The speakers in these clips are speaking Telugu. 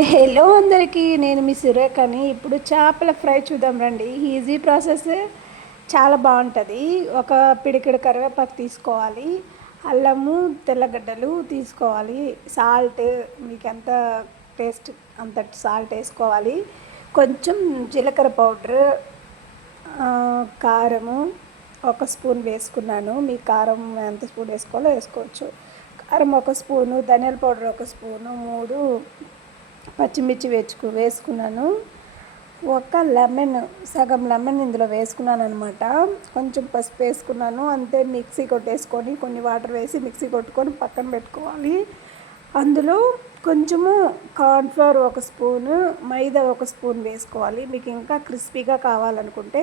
హలో అందరికీ నేను మీ సురేఖని. ఇప్పుడు చేపల ఫ్రై చూద్దాం రండి. ఈజీ ప్రాసెస్ చాలా బాగుంటుంది. ఒక పిడికిడి కరివేపాకు తీసుకోవాలి. అల్లము తెల్లగడ్డలు తీసుకోవాలి. సాల్ట్ మీకు ఎంత టేస్ట్ అంత సాల్ట్ వేసుకోవాలి. కొంచెం జీలకర్ర పౌడర్ కారము ఒక స్పూన్ వేసుకున్నాను. మీ కారం ఎంత స్పూన్ వేసుకోవాలో వేసుకోవచ్చు. కారం ఒక స్పూను ధనియాల పౌడర్ ఒక స్పూను మూడు పచ్చిమిర్చి వేసుకు వేసుకున్నాను. ఒక లెమన్ సగం లెమన్ ఇందులో వేసుకున్నాను అనమాట కొంచెం పసుపు వేసుకున్నాను. అంతే మిక్సీ కొట్టేసుకొని కొన్ని వాటర్ వేసి మిక్సీ కొట్టుకొని పక్కన పెట్టుకోవాలి. అందులో కొంచెము కార్న్ఫ్లవర్ ఒక స్పూను మైదా ఒక స్పూన్ వేసుకోవాలి. మీకు ఇంకా క్రిస్పీగా కావాలనుకుంటే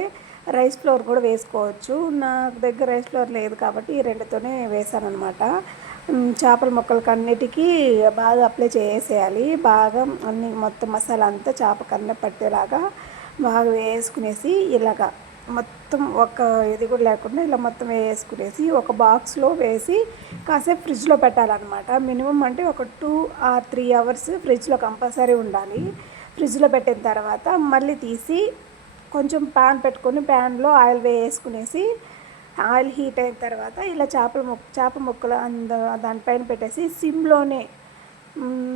రైస్ ఫ్లోర్ కూడా వేసుకోవచ్చు. నా దగ్గర రైస్ ఫ్లోర్ లేదు కాబట్టి ఈ రెండుతోనే వేసాను అనమాట చేపల ముక్కలకి అన్నిటికీ బాగా అప్లై చేసేయాలి. బాగా అన్ని మొత్తం మసాలా అంతా చేప కన్నా పట్టేలాగా బాగా వేసుకునేసి ఇలాగా మొత్తం ఒక ఇది కూడా లేకుండా ఇలా మొత్తం వేసుకునేసి ఒక బాక్స్లో వేసి కాసేపు ఫ్రిడ్జ్లో పెట్టాలన్నమాట. మినిమం అంటే ఒక టూ ఆర్ త్రీ అవర్స్ ఫ్రిడ్జ్లో కంపల్సరీ ఉండాలి. ఫ్రిడ్జ్లో పెట్టిన తర్వాత మళ్ళీ తీసి కొంచెం ప్యాన్ పెట్టుకొని ప్యాన్లో ఆయిల్ వేసుకునేసి ఆయిల్ హీట్ అయిన తర్వాత ఇలా చేపల ముక్క చేప ముక్కలు అంద దానిపైన పెట్టేసి సిమ్లోనే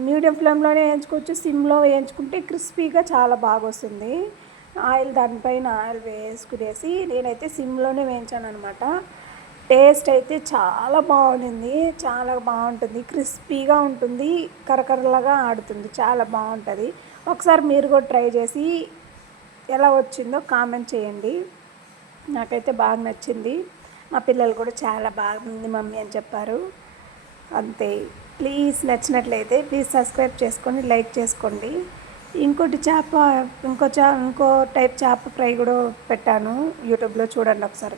మీడియం ఫ్లేమ్లోనే వేయించుకోవచ్చు. సిమ్లో వేయించుకుంటే క్రిస్పీగా చాలా బాగా వస్తుంది ఆయిల్ దానిపైన ఆయిల్ వేసుకునేసి నేనైతే సిమ్లోనే వేయించాను అనమాట టేస్ట్ అయితే చాలా బాగుంది చాలా బాగుంటుంది. క్రిస్పీగా ఉంటుంది. కరకరలాగా ఆడుతుంది. చాలా బాగుంటుంది. ఒకసారి మీరు కూడా ట్రై చేసి ఎలా వచ్చిందో కామెంట్ చేయండి. నాకైతే బాగా నచ్చింది. మా పిల్లలు కూడా చాలా బాగుంది మమ్మీ అని చెప్పారు. అంతే. ప్లీజ్ నచ్చినట్లయితే ప్లీజ్ సబ్స్క్రైబ్ చేసుకొని లైక్ చేసుకోండి. ఇంకోటి చేప ఇంకో చా ఇంకో టైప్ చేప ఫ్రై కూడా పెట్టాను. యూట్యూబ్లో చూడండి ఒకసారి.